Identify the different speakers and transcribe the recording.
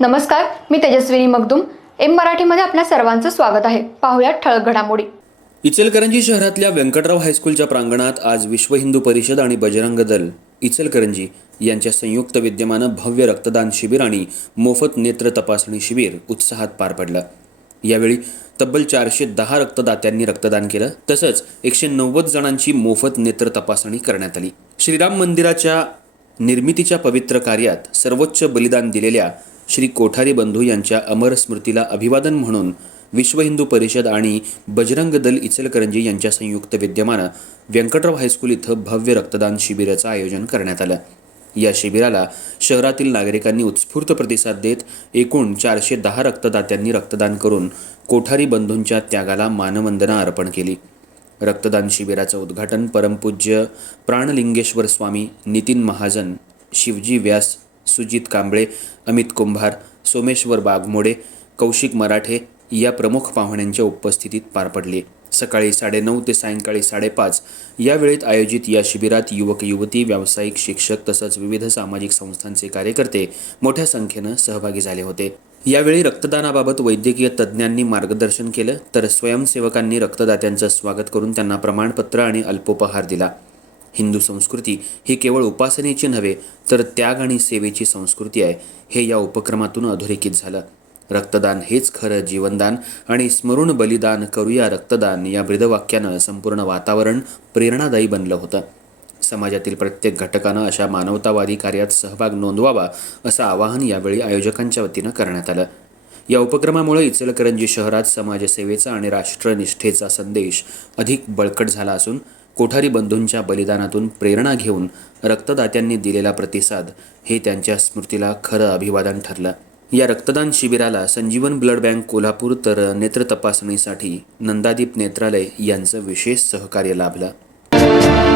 Speaker 1: नमस्कार मी तेजस्विनी मगदुम. एम मराठीमध्ये आपल्या सर्वांचं स्वागत आहे. पाहुयात ठळक घडामोडी.
Speaker 2: इचलकरंजी शहरातल्या व्यंकटराव हायस्कूलच्या प्रांगणात आज विश्व हिंदू परिषद आणि बजरंग दल इचलकरंजी यांच्या संयुक्त विद्यमानं भव्य रक्तदान शिबिर आणि मोफत नेत्र तपासणी शिबिर उत्साहात पार पडलं. यावेळी तब्बल चारशे दहा रक्तदात्यांनी रक्तदान केलं तसंच एकशे नव्वद जणांची मोफत नेत्र तपासणी करण्यात आली. श्रीराम मंदिराच्या निर्मितीच्या पवित्र कार्यात सर्वोच्च बलिदान दिलेल्या श्री कोठारी बंधू यांच्या अमर स्मृतीला अभिवादन म्हणून विश्व हिंदू परिषद आणि बजरंग दल इचलकरंजी यांच्या संयुक्त विद्यमानं व्यंकटराव हायस्कूल इथं भव्य रक्तदान शिबिराचं आयोजन करण्यात आलं. या शिबिराला शहरातील नागरिकांनी उत्स्फूर्त प्रतिसाद देत एकूण चारशे दहा रक्तदात्यांनी रक्तदान करून कोठारी बंधूंच्या त्यागाला मानवंदना अर्पण केली. रक्तदान शिबिराचं उद्घाटन परमपूज्य प्राणलिंगेश्वर स्वामी नितीन महाजन शिवजी व्यास सुजित कांबळे अमित कुंभार सोमेश्वर बागमोडे कौशिक मराठे या प्रमुख पाहुण्यांच्या उपस्थितीत पार पडले. सकाळी साडेनऊ ते सायंकाळी साडेपाच या वेळेत आयोजित या शिबिरात युवक युवती व्यावसायिक शिक्षक तसंच विविध सामाजिक संस्थांचे कार्यकर्ते मोठ्या संख्येनं सहभागी झाले होते. यावेळी रक्तदानाबाबत वैद्यकीय तज्ज्ञांनी मार्गदर्शन केलं तर स्वयंसेवकांनी रक्तदात्यांचं स्वागत करून त्यांना प्रमाणपत्र आणि अल्पोपहार दिला. हिंदू संस्कृती ही केवळ उपासनेची नव्हे तर त्याग आणि सेवेची संस्कृती आहे. हे या उपक्रमातून अधोरेखित झालं. रक्तदान हेच खरं जीवनदान आणि स्मरून बलिदान करूया रक्तदान या ब्रीदवाक्यानं संपूर्ण वातावरण प्रेरणादायी बनलं होतं. समाजातील प्रत्येक घटकानं अशा मानवतावादी कार्यात सहभाग नोंदवावा असं आवाहन यावेळी आयोजकांच्या वतीनं करण्यात आलं. या उपक्रमामुळे इचलकरंजी शहरात समाजसेवेचा आणि राष्ट्रनिष्ठेचा संदेश अधिक बळकट झाला असून कोठारी बंधूंच्या बलिदानातून प्रेरणा घेऊन रक्तदात्यांनी दिलेला प्रतिसाद हे त्यांच्या स्मृतीला खरं अभिवादन ठरलं. या रक्तदान शिबिराला संजीवन ब्लड बँक कोल्हापूर तर नेत्र तपासणीसाठी नंदादीप नेत्रालय यांचं विशेष सहकार्य लाभलं.